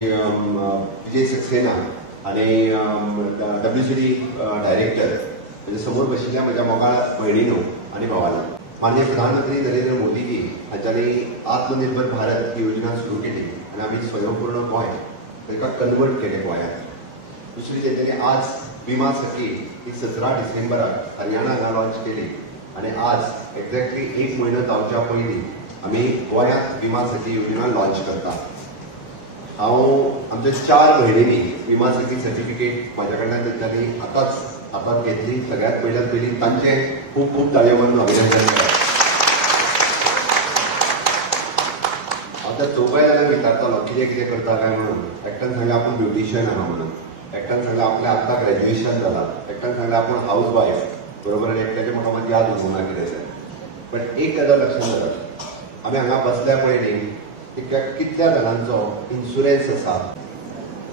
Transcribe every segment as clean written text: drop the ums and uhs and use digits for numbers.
विजय सक्सेना आणि WCD director म्हणजे समोर बशिल्ल्या म्हज्या मोगाळ भयणीनो आणि भावांनो, माननीय प्रधानमंत्री नरेंद्र मोदीजी हांच्यानी आत्मनिर्भर भारत ही योजना सुरू केली आणि आम्ही स्वयंपूर्ण गोंय ताका कन्वर्ट केले गोंयांत. दुसरी तेंच्यांनी आज विमा सखी ही 17 डिसेंबराक हरियाणा हांगा लॉन्च केली आणि आज एक्झॅक्टली 1 म्हयनो जावच्या पयलीं आमी गोंयांत विमा सखी योजना लॉन्च करता. आमच्या 4 भयणींनी विमा सखी सर्टिफिकेट माझ्या कडल्यान तेंच्यांनी आतांच हातात घेतली. सगळ्यात पयली तांचे खूप खूप ताळयो मारून अभिनंदन करा. हांव त्या चौगाय जाणांक विचारतालो कितें कितें करता काय म्हणून. एकट्यान सांगलें आपूण ब्युटिशियन आहा म्हणून, एकट्यान सांगलें आपलें आतां ग्रॅज्युएशन जालां, एकट्यान सांगलें आपूण हाऊस वायफ बरोबर, आनी एकट्याचें म्हाका मात याद उरूंक ना कितें तें. पण एक गजाल लक्षांत दवरात, आमी हांगा बसल्या पयलीं कितल्या जाणांचो इन्शुरन्स आसा?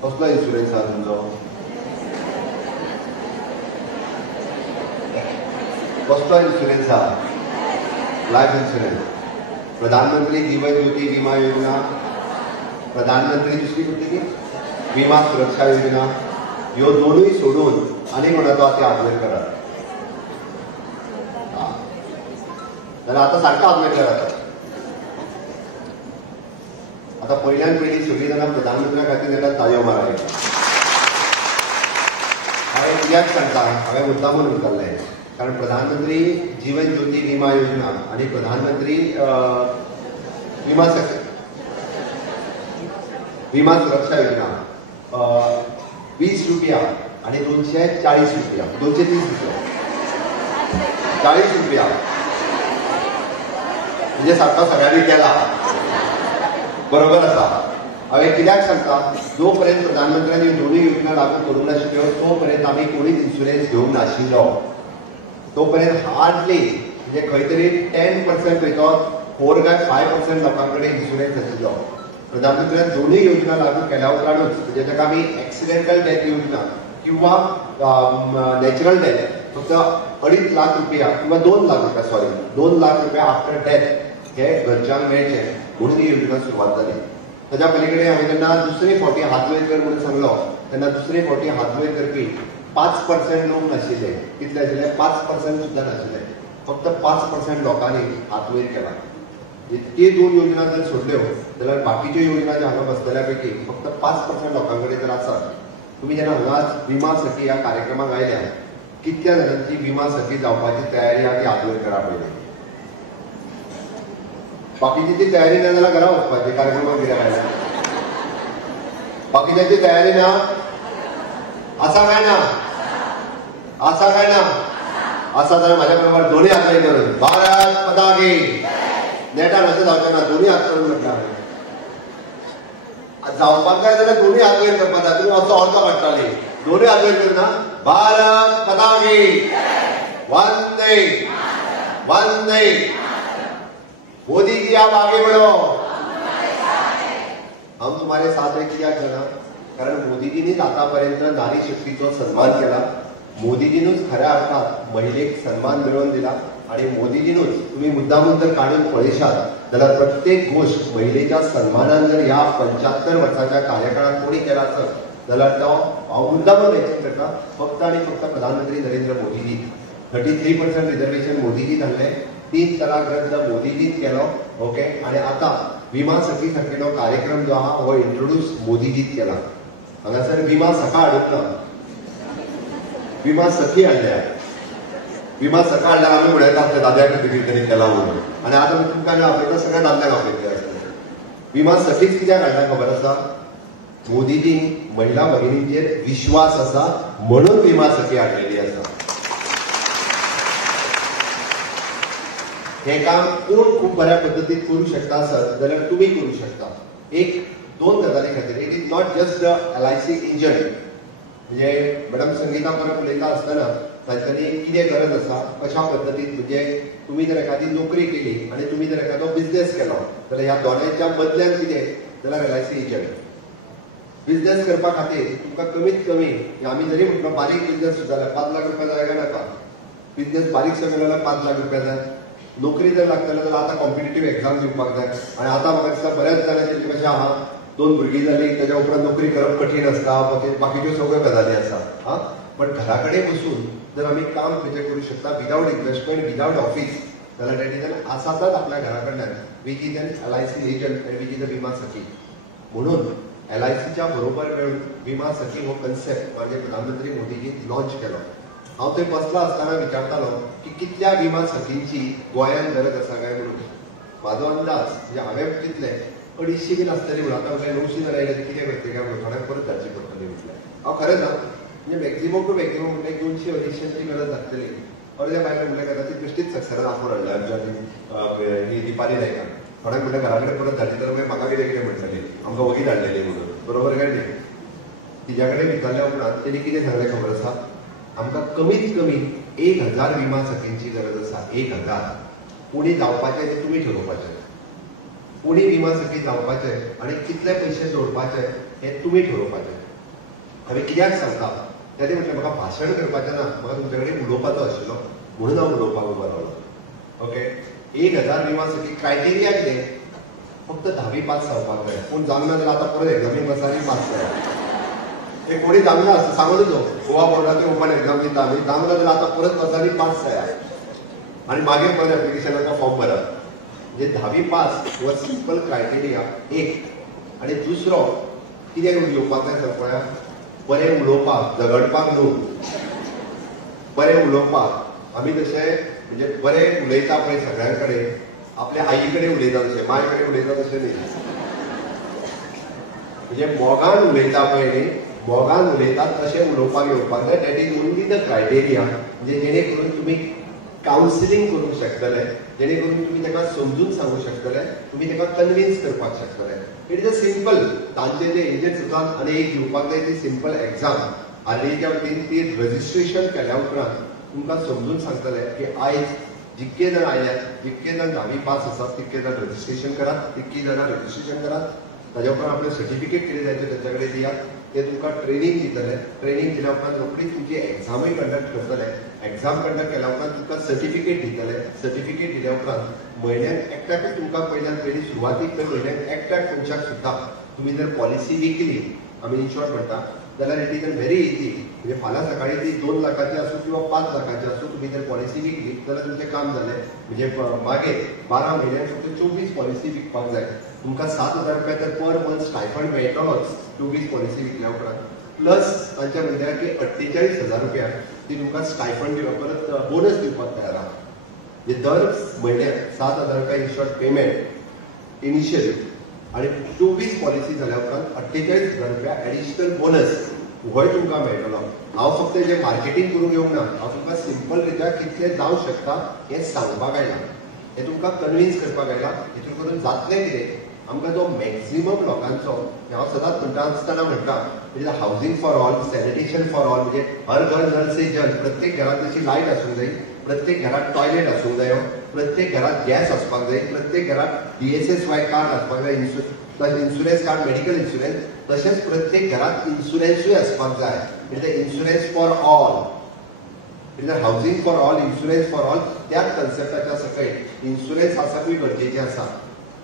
कसलो इन्शुरन्स आसा तुमचो? कसलो इन्शुरन्स आहा? Life insurance. प्रधानमंत्री जीवन ज्योती विमा योजना, प्रधानमंत्री दुसरी कुठली विमा सुरक्षा योजना, ह्यो दोनूय सोडून आनी कोणाचो आता हात वयर करात. जाल्यार आतां सारको हात वयर करात. आता पहिल्यान पयली सगळीं जाणां प्रधानमंत्र्या खातीर येतात ताळयो माराय. हांवें कित्याक सांगता, हांवें मुद्दामून उलयल्लें कारण प्रधानमंत्री जीवन ज्योती विमा योजना आणि प्रधानमंत्री विमा सुरक्षा योजना 20 रुपया आणि 240 रुपया, 230 रुपया, 40 रुपया म्हणजे सारको सगळ्यांनी केला. बरोबर आसा. हांवें कित्याक सांगता, जो पर्यंत प्रधानमंत्र्यांनी दोनूय योजना लागू करूंक नाशिल्ल्यो तो पर्यंत आमी कोणीच इन्शुरन्स घेवंक नाशिल्लो. तो पर्यंत हार्डली म्हणजे खंय तरी 10% खंयचो 4 काय 5% लोकां कडेन इन्शुरन्स आशिल्लो. प्रधानमंत्र्यान दोनूय योजना लागू केल्या उपरांतूच म्हणजे ताका आमी एक्सिडेंटल डेथ योजना किंवा नॅचरल डेथ फक्त 2.5 लाख रुपया किंवा 2 लाख रुपया 2 लाख रुपया आफ्टर डेथ हे घरच्यांक मेळचे म्हणून ही योजना सुरवात जाली. ताच्या पलीकडे हांवें जेन्ना दुसरे फावटी हात वयर कर म्हणून सांगलो तेन्ना दुसरे फावटी हात वयर करपी 5% लोक नाशिल्ले. कितले आशिल्ले? 5% सुद्दां नाशिल्ले. फक्त 5% लोकांनी हात वयर केला. ते दोन योजना जर सोडल्यो जाल्यार बाकीच्यो योजना ज्यो हांगा बसलेल्या पैकी फक्त 5% लोकां कडेन जर आसात. तुमी जेन्ना हांगा विमा सखी ह्या कार्यक्रमाक आयल्या, कितल्या जाणांची विमा सखी जावपाची तयारी आहा ती हात वयर करा पयलीं. बाकीची तयारी ना जाल्यार घरा वचपाची कार्यक्रमाक कित्याक आयल्या? बाकीच्याची तयारी ना आसा काय ना? आसा काय ना? आसा जाल्यार म्हाज्या बरोबर दोन्ही हात वयर करून भारत माता की. नेटान अशें जावचें ना, दोन्ही हात करून म्हटल्यार जावपाक जाय जाल्यार दोन्ही हात वयर करपाक जाय. तुमी असो अर्थ काडटाली, दोन्ही हात वयर करना. भारत माता की. वंदे वंदे. मोदी जी आप आगे बढ़ो. हम तुम्हारे साथ है. कित्याक जाणा? कारण मोदीजींनीच आतापर्यंत नारी शक्तीचो सन्मान केला. मोदीजीनूच खऱ्या अर्थात महिलेक सन्मान मिळवून दिला आणि मोदीजीनूच तुम्ही मुद्दामून जर काढून पळयशात जाल्यार प्रत्येक गोष्ट महिलेच्या सन्मानान जर ह्या 75 वर्षाच्या कार्यकाळात कोणी केला असत जाल्यार तो हांव मुद्दामून मेन्शन करता फक्त आणि फक्त प्रधानमंत्री नरेंद्र मोदीजी. 33% रिझर्वेशन मोदीजीत हाडले. 3 तलाक रद्द मोदीजीत केलो. ओके. आणि आता विमा सखी सारकेलो कार्यक्रम जो आहा हो इंट्रोड्यूस मोदीजीत केला. हांगासर विमा सखा हाडूंक ना, विमा सखी हाडल्या. विमा सखा हाडल्यार आमी म्हणटा आपल्या दाद्या खातीर कितें तरी केला म्हणून. आनी आतां तुमकां आपयता सगळ्या दादल्यांक आपयतले आसतले. विमा सखीच कित्याक हाडला खबर आसा? मोदीजी महिला भगिनींचेर विश्वास आसा म्हणून विमा सखी हाडलेली आसा. हे काम कोण खूप बऱ्या पद्धतीत करू शकता आसत जाल्यार तुम्ही करू शकता. 1-2 गजाली खातीर. It is not just the LIC agent. म्हणजे मॅडम संगीता परब उलयता आसतना तांच्यांनी कितें गरज आसा, कशा पद्दतीन म्हणजे तुम्ही जर एखादी नोकरी केली आणि तुम्ही जर एखादो बिझनेस केलो जाल्यार ह्या दोनांच्या मदल्यान कितें जाल्यार LIC एजंट. बिझनेस करपा खातीर तुमकां कमीत कमी आमी जरी म्हटलो बारीक बिझनेस सुद्दां जाल्यार 5 लाख रुपया जाय काय नाका? बिझनेस बारीक सगळो जाल्यार 5 लाख रुपया जाय. नोकरी जर लागतले जाल्यार आता कॉम्पिटेटिव्ह एक्झाम दिवपाक जाय. आणि आता म्हाका दिसता बऱ्याच जाणांचे कशें आहा 2 भुरगीं जाली त्याच्या उपरांत नोकरी करप कठीण आसता, बाकीच्यो सगळ्यो गजाली आसा. पण घरा कडेन बसून जर आमी काम खंयचें करूं शकता विदाउट इन्व्हेस्टमेंट, विदाउट ऑफिस, जाल्यार डेटिजन आसातच आपल्या घरा कडल्यान which is an LIC agent आनी वीच इज अ विमा सखी. म्हणून LICच्या बरोबर मेळून विमा सखी हो कन्सेप्ट म्हणजे प्रधानमंत्री मोदीजी लॉन्च केलो. हांव थंय बसला आसतना विचारतालो की कितल्या विमा सखींची गोंयांत गरज आसा काय म्हणून. म्हाजो अंदाज म्हणजे हांवें चिंतलें 250 बीन आसतली म्हणून. आतां म्हटलें 900 जर आयले कितें करतले काय म्हणून थोड्यांक परत धाडची पडटली म्हटलें. हांव खरें ना म्हणजे मॅक्झिमम टू मॅक्झिमम म्हटलें 200-250ची गरज जातली. अर्द्या बायलांक म्हटलें कदाचित बेश्टीच सक्सेना आफर हाडल्या आमच्या ही दिपाली नायकान. थोड्यांक म्हटलें घरा कडेन परत धाडली तर मागीर म्हाका कितें कितें म्हणटली आमकां वगीच हाडलेली म्हणून. बरोबर काय न्ही. तिच्या कडेन विचारल्या उपरांत तेणी कितें सांगलें खबर आसा, आमकां कमीत कमी 1000 विमा सखींची गरज आसा. 1000 कोणी जावपाचें तें तुमी ठरोवपाचें. कोणी विमा सखी जावपाचें आनी कितले पयशे जोडपाचे हें तुमी ठरोवपाचें. हांवें कित्याक सांगता तें म्हटलें म्हाका भाशण करपाचें ना, म्हाका तुमचे कडेन उलोवपाचो आशिल्लो म्हणून हांव उलोवपाक उबो रावलो. ओके. 1000 विमा सखी क्रायटेरिया कितें, फक्त 10वी पास जावपाक जाय. पूण जावना जाल्यार आतां परत एग्जामीक बसा आनी पास जाय. हे कोणी जावना असं सांगू नजो. गोवा बोर्डाचे ओपन एग्जाम दिता आमी, जावना जाल्यार आतां परत बसा आनी पास जाया आनी मागीर परत एप्लिकेशनाचो फॉर्म भरात. म्हणजे 10वी पास हो सिंपल क्रायटेरिया एक. आनी दुसरो कितें घेवपाक जाय सर पळया, बरें उलोवपाक, झगडपाक न्हू, बरें उलोवपाक. आमी तशें म्हणजे बरें उलयता पळय सगळ्यां कडेन, आपल्या आई कडेन उलयता तशें, माय कडेन उलयता तशें न्ही. म्हणजे मोगान उलयता पळय न्ही, मोगान उलयतात तशें उलोवपाक येवपाक जाय. That is only the criteria. म्हणजे जेणे करून तुमी कावन्सिलींग करूंक शकतले, जेणे करून तुमी ताका समजून सांगूंक शकतले, तुमी ताका कन्विन्स करपाक शकतले. It is a simple. तांचे जे एजंट्स आसात आनी एक घेवपाक जाय ती सिंपल एक्झाम. आर्लीच्या वतीन ती रजिस्ट्रेशन केल्या उपरांत तुमकां समजून सांगतले की आयज जितके जण आयल्यात, जितके जण 10वी पास आसात तितके जण रजिस्ट्रेशन करात, तितकी जाणां रजिस्ट्रेशन करात. ताज्या उपरांत आपलें सर्टिफिकेट कितें जाय तें तांचे कडेन दियात. ते तुमकां ट्रेनींग दितले. ट्रेनींग दिल्या उपरांत रोखडीच तुमची एक्झामूय कंडक्ट करतले. एक्झाम कंडक्ट केल्या उपरांत तुमकां सर्टिफिकेट दितले. सर्टिफिकेट दिल्या उपरांत म्हयन्याक एकट्याकूच तुमकां पहिल्यान पयलीं सुरवातीक तर म्हयन्याक एकट्याक मनशाक सुद्दां तुमी जर पॉलिसी विकली, आमी इन्शॉर्ट म्हणटा, जाल्यार it is a very easy. म्हणजे फाल्यां सकाळी ती 2 लाखाची आसूं किंवा 5 लाखाची आसूं, तुमी जर पॉलिसी विकली जाल्यार तुमचें काम जालें. म्हणजे मागीर 12 म्हयन्याक फक्त 24 पॉलिसी विकपाक जाय. तुमकां 7,000 रुपया तर पर मंथ स्टायफंड मेळटलोच 24 पॉलिसी विकल्या उपरांत. प्लस तांच्या म्हणल्यार की 48,000 रुपया ती तुमकां स्टायफंड दिवप, परत बोनस दिवपाक तयार आहा. म्हणजे दर म्हयन्याक 7,000 रुपया इन्शॉर्ट पेमेंट इनिशियली आनी 24 पॉलिसी जाल्या उपरांत 48,000 रुपया एडिशनल बोनस होय तुमकां मेळटलो. हांव फक्त हेजें मार्केटींग करूंक येवंक ना, हांव तुमकां सिंपल रित्या कितलें जावंक शकता हें सांगपाक आयलां, हें तुमकां कन्विन्स करपाक आयलां. हितून करून जातलें कितें, आमकां जो मॅक्झिमम लोकांचो, हांव सदांच म्हणटा आसतना म्हणटा, म्हणजे housing for all, sanitation for all, म्हणजे हर घर नल से जल. प्रत्येक घरात तशी लायट आसूंक जाय, प्रत्येक घरात टॉयलेट आसूंक जायो, प्रत्येक घरात गॅस आसपाक जाय, प्रत्येक घरात DSSY कार्ड आसपाक जाय, इन्शुरन्स कार्ड, मेडिकल इन्शुरन्स. तशेंच प्रत्येक घरात इन्शुरन्सूय आसपाक जाय. म्हणजे इन्शुरन्स फॉर ऑल, म्हणजे housing for all, insurance for all. त्याच कन्सेप्टाच्या सकयल इन्शुरन्स आसपूय गरजेचें आसा.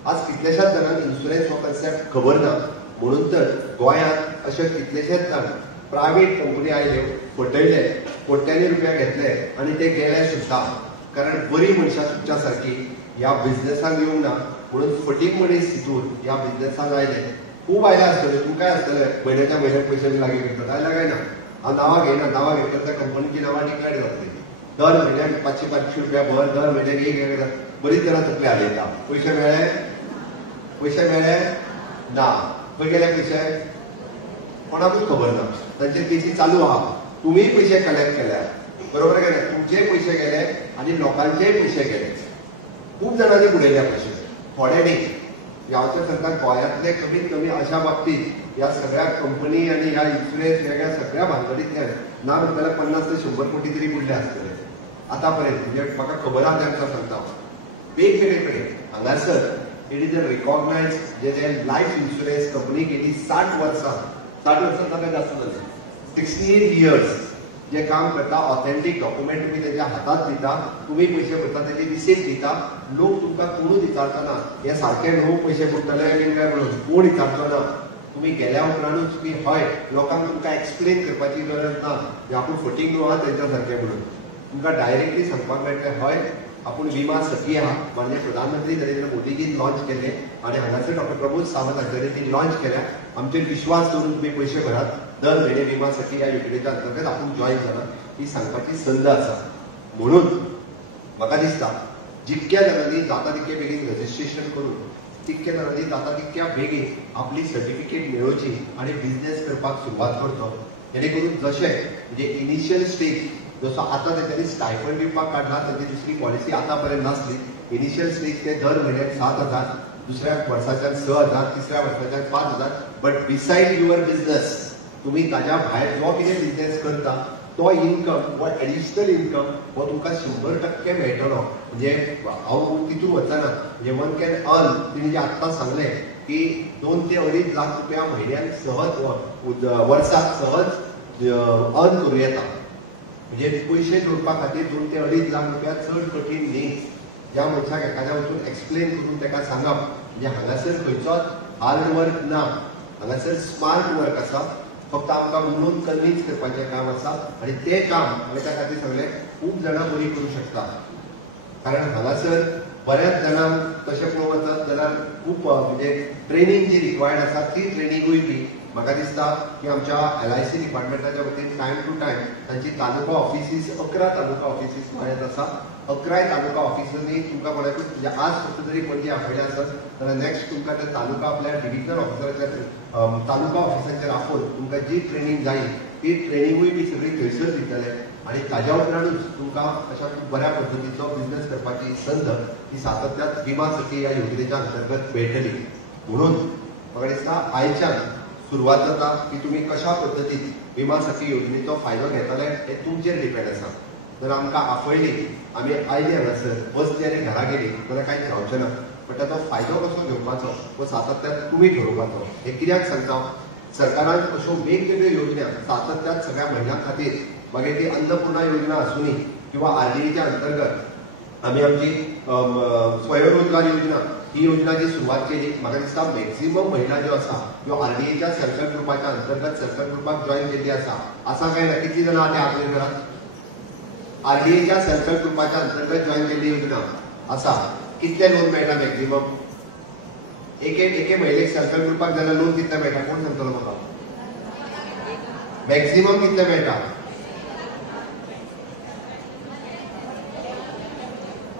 आज कितल्याशाच जाणांक इन्शुरन्स हो कन्सेप्ट खबर ना. म्हणून तर गोंयांत अशे कितलेशेच जाण प्रायवेट कंपनी आयल्यो, फटयले, कोट्यांनी रुपया घेतले आनी ते गेले सुद्दां. कारण बरी मनशां तुमच्या सारकी ह्या बिझनेसांत येवंक ना म्हणून फटीक मनीस हितून ह्या बिझनेसांत आयले. खूब आयले आसतले, तुमकांय आसतले म्हयन्याच्या म्हयन्याक पयशे लागीं करतात. आयला काय ना, हांव नांवां घेयना, नांवां घेतल्यार त्या कंपनीची नांवां डिक्लेअर जातली. दर म्हयन्याक 500-500 रुपया भर, दर म्हयन्याक एक बरीच जाणां तकले हालयता. पयशे मेळ्ळे, पयशे मेळ्ळे ना, खंय गेले पयशे कोणाकूच खबर ना. तांचे केसी चालू आहा. तुमीय पयशे कलेक्ट केल्यात, बरोबर काय ना, तुमचे पयशे गेले आनी लोकांचेय पयशे गेले. खूब जाणांनी बुडयल्या पयशे, थोडे न्ही. हांव तर सांगता गोंयांतले कमीत कमी अशा बाबतींत ह्या सगळ्या कंपनी आनी ह्या इन्शुरन्स वेगळ्या सगळ्या भानगडींतल्यान ना म्हणल्यार 50 ते 100 कोटी तरी बुडले आसतले आतां पर्यंत. म्हणजे म्हाका खबर आहा तेंकां सांगता. वेगवेगळे कडेन हांगासर इट इज अ रिकॉग्नायज जे लायफ इन्शुरन्स कंपनी गेली 60 वर्सां, 60 वर्सां ताका जास्त जाली, 68 years जे काम करता ऑथेंटीक डॉक्युमेंट तुम्ही त्यांच्या हातात दिता, तुम्ही पैसे भरता त्याची रिसीप्ट दिता, लोक तुमकां कोणूच विचारतना हे सारखे न्हू पैसे बुडटले काय म्हणून कोण विचारचो ना. तुम्ही गेल्या उपरांतूच तुम्ही हय लोकांक तुमकां एक्सप्लेन करपाची गरज ना की आपूण फटींग न्हू आहा तेंच्या सारकें म्हणून. तुमकां डायरेक्टली सांगपाक मेळटलें हय आपूण विमा सखी आहा म्हणजे प्रधानमंत्री नरेंद्र मोदीजीन लॉन्च केले आणि हांगासर डॉक्टर प्रमोद सावंत हांचे ती लॉन्च केल्या. आमचेर विश्वास दवरून तुम्ही पैसे भरात. दर म्हयने विमा सखी ह्या योजनेच्या अंतर्गत आपूण जॉईन जाला ही सांगपाची संद आसा. म्हणून म्हाका दिसता जितक्या जाणांनी जाता तितके बेगीन रजिस्ट्रेशन करून तितक्या जाणांनी जाता तितक्या बेगीन आपली सर्टिफिकेट मेळोवची आणि बिझनेस करपाक सुरवात करचो. जेणे करून जशें म्हणजे इनिशियल स्टेज जसो आता त्यांनी स्टायफंड दिवपाक काढला त्याची दुसरी पॉलिसी आतापर्यंत नासली. इनिशियल स्टेज ते दर म्हयन्याक 7,000, दुसऱ्या वर्साच्यान 6,000, तिसऱ्या वर्साच्यान 5,000. बट बिसाइड युअर बिझनेस तुम्ही ताज्या भायर जो कितें बिझनेस करता तो इन्कम वा एडिशनल इन्कम हो तुमकां 100% मेळटलो. म्हणजे हांव तितून वचना म्हणजे वन कॅन अर्न तिने जे आत्तां सांगले की 2 ते 2.5 लाख रुपया म्हयन्याक सहज वर्साक सहज अर्न करूं येता. म्हणजे पैसे जोडपा खातीर 2 ते 2.5 लाख रुपया चड कठीण न्ही. ज्या मनशाक एखाद्या वचून एक्सप्लेन करून ताका सांगप म्हणजे हांगासर खंयचोच हार्ड वर्क ना, हांगासर स्मार्ट वर्क आसा. फक्त आमकां उलोवन कन्विन्स करपाचें काम आसा आणि ते काम हांवें त्या खातीर सांगलें खूब जाणां बरी करूं शकता. कारण हांगासर बऱ्याच जाणांक तशें पळोवंक वचत जाल्यार खूब म्हणजे ट्रेनिंग जी रिक्वायर्ड आसा ती ट्रेनिंगूय बी म्हाका दिसता की आमच्या LIC डिपार्टमेंटाच्या वतीन टायम टू टायम तांची तालुका ऑफिसीस 11 तालुका ऑफिसीस गोंयांत आसा. 11 तालुका ऑफिसांनी तुमकां कोणाकूच म्हणजे आज फक्त जरी पणजे आपयले आसत जाल्यार नेक्स्ट तुमकां ते तालुका आपल्या डिव्हिजनल ऑफिसराच्या तालुका ऑफिसांचेर आपोवन तुमकां जी ट्रेनिंग जाय ती ट्रेनिंगूय बी सगळी थंयसर दितले आणि ताज्या उपरांतूच तुमकां अशा खूब बऱ्या पद्दतीचो बिझनेस करपाची संद ही सातत्यान विमा सखी ह्या योजनेच्या अंतर्गत मेळटली. म्हणून म्हाका दिसता आयच्यान सुरवात जाता की तुम्ही कशा पद्दतीन विमा सखी योजनेचो फायदो घेतले हे तुमचेर डिपेंड आसा. जर आमकां आपयली आमी आयले हांगासर बसली आनी घरा गेली जाल्यार कांयच रावचें ना. बट ताचो फायदो कसो घेवपाचो हो सातत्यान तुमी ठरोवपाचो. हे कित्याक सांगता सरकारान अश्यो वेगवेगळ्यो योजना सातत्यान सगळ्या महिलां खातीर मागीर ती अन्नपूर्णा योजना आसूनी किंवा RDAच्या अंतर्गत आमी आमची स्वयंरोजगार योजना ही योजना जी सुरुवात केली. म्हाका दिसता मॅक्झिमम महिला ज्यो आसा ह्यो RDAच्या सेल्फ हेल्प ग्रुपाच्या अंतर्गत सेल्फ हेल्प ग्रुपाक जॉईन केल्ली आसा काय ना? कितली जाणां आतां आपल्या घरात RDAच्या सेल्फ हेल्प ग्रुपाच्या अंतर्गत जॉईन केल्ली योजना आसा? कितले लोन मेळटा मॅक्झिमम? एके महिलेक सेल्फ हेल्प ग्रुपाक जाल्यार लोन कितले मेळटा कोण सांगतलो म्हाका? मॅक्झिमम कितले मेळटा?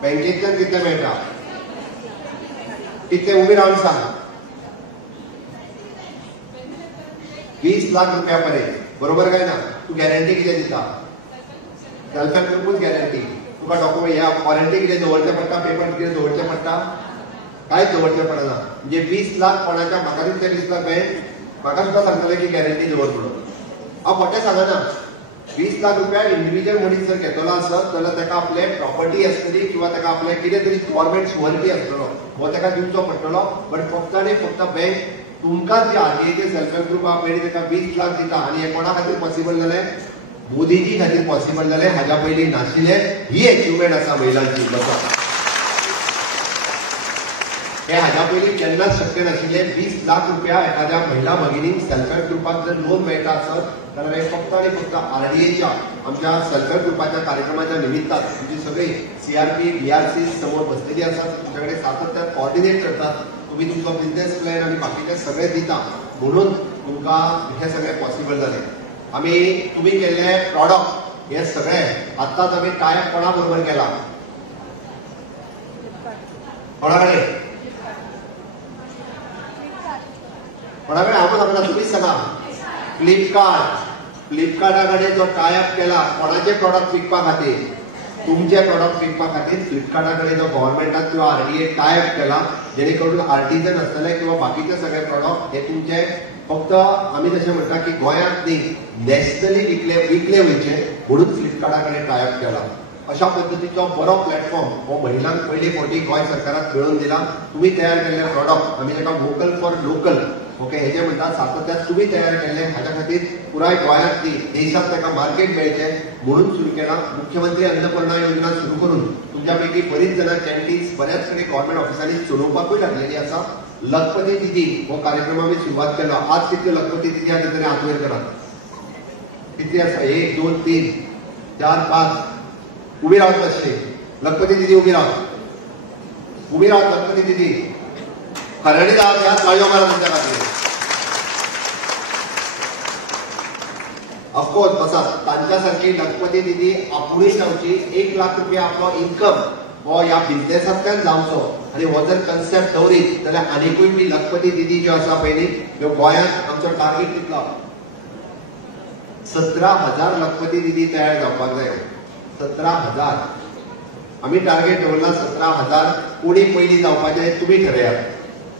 बँकेतल्यान कितले मेळटा? कितले उबे रावन सांग? 20 लाख रुपया पर्यंत. बरोबर काय ना? तू गॅरंटी कितें दिता? सेल्फ हेल्प ग्रुपूच गॅरंटी. तुका डॉक्युमेंट ह्या वॉरंटी कितें दवरचें पडटा? पेपर कितें दवरचें पडटा? कांयच दवरचें पडना. म्हणजे 20 लाख कोणाच्या म्हाका दिसता 20 लाख म्हाका सुद्धा सांगतले की गॅरंटी दवर म्हणून. हांव खोटें सांगना. 20 लाख रुपया इंडिव्हिज्युअल मनीस जर घेतलो आसत जाल्यार ताका आपले प्रॉपर्टी आसतली किंवा ताका आपले कितें तरी गव्हर्नमेंट शुअरिटी आसतलो हो ताका दिवचो पडटलो. बट फक्त आनी फक्त बँक तुमकां जी RDAचे सेल्फ हेल्प ग्रुप पयलीं ताका 20 लाख दिता. आनी हे कोणा खातीर पॉसिबल जालें? मोदीजी खातीर पॉसिबल जालें. हाज्या पयलीं नाशिल्लें. ही अचिवमेंट आसा महिलांची. हे हाज्या पयलीं केन्नाच शक्य नाशिल्लें. 20 लाख रुपया एखाद्या महिला भगिनीक सेल्फ हेल्प ग्रुपाक जर लोन मेळटा आसत जाल्यार हे फक्त आनी फक्त RDAच्या आमच्या सेल्फ हेल्प ग्रुपाच्या कार्यक्रमाच्या निमित्तान तुमची सगळी CRP BRC समोर बसलेली आसात. तुमच्या कडेन सातत्यान कोऑर्डिनेट करतात. तुम्ही तुमचो बिझनेस प्लॅन आनी बाकीचे सगळे दिता. म्हणून तुमकां हे सगळें पॉसिबल जालें. आमी तुमी केल्ले प्रॉडक्ट हे सगळे आत्ताच आमी टायप कोणा बरोबर केला? कोणा कडेन? कोणा कडेन? हांव सांगना तुमीच सांगा. फ्लिपकार्टा कडेन जो टायप केला कोणाचे प्रॉडक्ट विकपा खातीर? तुमचे प्रॉडक्ट विकपा खातीर फ्लिपकार्टा कडेन जो गव्हर्नमेंटान किंवा RDA टायप केला जेणे करून आर्टिजन आसतले किंवा बाकीचे सगळे प्रॉडक्ट हे तुमचे फक्त आमी जशें म्हणटा की गोंयांत न्ही नॅशनली विकले वयचे म्हणून फ्लिपकार्टा कडेन टायप केला. अशा पद्दतीचो बरो प्लॅटफॉर्म हो महिलांक पयली फावटी गोंय सरकारान मेळोवन दिला. तुम्ही तयार केल्ले प्रॉडक्ट आमी ताका वोकल फॉर लोकल ओके हे जे म्हणतात सातत्यात तुम्ही तयार केले हाच्या खातीर पुराय गोंयांतली देशात ताका मार्केट मेळचे म्हणून सुरू केला. मुख्यमंत्री अन्नपूर्णा योजना सुरू करून तुमच्यापैकी बरीच जाणां कॅन्टीन्स बऱ्याच कडेन गव्हर्नमेंट ऑफिसांनी चलोवपाकूय लागलेली आसा. लखपती दिदी हो कार्यक्रम आमी सुरवात केला. आज कितले लखपती दिदी आसा कितें हात वयर करात. कितले आसा 1 2 3 4 5 उबी रावत मातशी. लखपती दिदी उबी रावत लखपती दिदी खऱ्यांनी रावत ह्या ताळयो मारा तुमच्या खातीर. ऑफकोर्स बसात तांच्या सारखी लखपती दिदी आपुणूय जावची 1 लाख रुपया आपलो इन्कम हो ह्या बिझनेसांतल्यान जावचो आनी हो जर कन्सेप्ट दवरीत जाल्यार आनीकूय बी लखपती दिदी ज्यो आसा पयली ह्यो गोंयांत आमचो टार्गेट कितलो 17,000 लखपती दिदी तयार जावपाक जाय. 17,000 आमी टार्गेट दवरला. 17,000 कोणी पयलीं जावपाचें तुमी ठरयात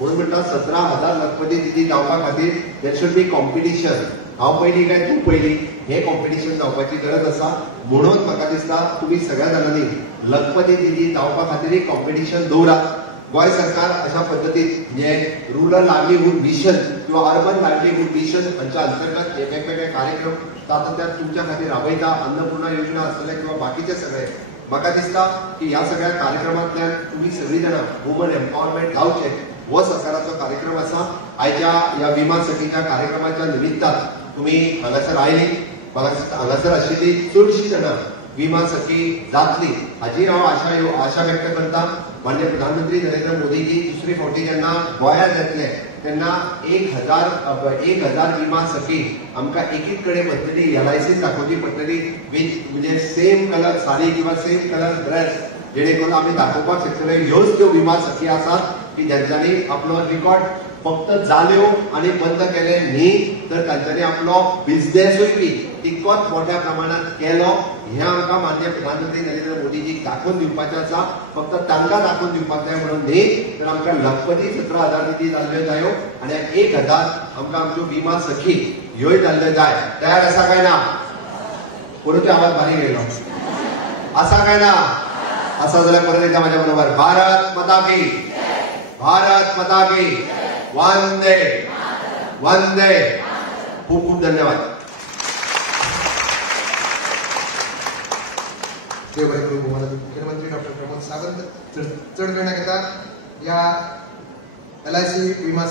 म्हणून म्हणटा 17,000 लखपती दिदी जावपा खातीर देर शूड बी कॉम्पिटिशन. हांव पयलीं काय तूं पयलीं हे कॉम्पिटिशन जावपाची गरज आसा. म्हणून म्हाका दिसता तुमी सगळ्या जाणांनी लखपती दिदी जावपा खातीर एक कॉम्पिटिशन दवरात. गोंय सरकार अशा पद्दतीन म्हणजे रुरल लायव्हलीहूड मिशन किंवा अर्बन लायव्हलीहूड मिशन हांच्या अंतर्गत हे वेगवेगळे कार्यक्रम सातत्यान तुमच्या खातीर राबयता. अन्नपूर्णा योजना आसतले किंवा बाकीचे सगळे. म्हाका दिसता की ह्या सगळ्या कार्यक्रमांतल्यान तुम्ही सगळीं जाणां वुमन एम्पावरमेंट जावचे हो सरकाराचो कार्यक्रम आसा. आयच्या ह्या विमा सखीच्या कार्यक्रमाच्या निमित्तान तुम्ही हांगासर आयली. म्हाका दिसता हांगासर आशिल्ली चडशीं जाणां विमा सखी जातली हाची हांव आशा व्यक्त करता. माननीय प्रधानमंत्री नरेंद्र मोदीजी दुसरे फावटी जेन्ना गोंयांत येतले तेन्ना 1,000 विमा सखी आमकां एकीच कडेन पडटली. LIC दाखोवची पडटली म्हणजे सेम कलर साडी किंवा सेम कलर ड्रेस जेणे करून आमी दाखोवपाक शकतले ह्योच त्यो विमा सखी आसात की ज्यांच्यांनी आपलो रिकॉर्ड फक्त जाल्यो आनी बंद केले न्ही तर तांच्यांनी आपलो बिझनेसूय बी तितकोच मोठ्या प्रमाणात केलो. हे आमकां माननीय प्रधानमंत्री नरेंद्र मोदीजीक दाखोवन दिवपाचें आसा. फक्त तांकां दाखोवन दिवपाक जाय म्हणून न्ही तर आमकां लखपती 17,000 निधी जाल्ल्यो जायो आनी 1,000 आमकां आमच्यो विमा सखी ह्योय जाल्ल्यो जाय. तयार आसा काय ना. परत आवाज बारीक येयलो आसा काय ना. आसा जाल्यार परत एकदा म्हाज्या बरोबर भारत माता की भारत माता की वंदे वंदे. खूप खूप धन्यवाद. देव बरें करूं. मुख्यमंत्री डॉक्टर प्रमोद सावंत चढ करण्यात येतात. या LIC विमा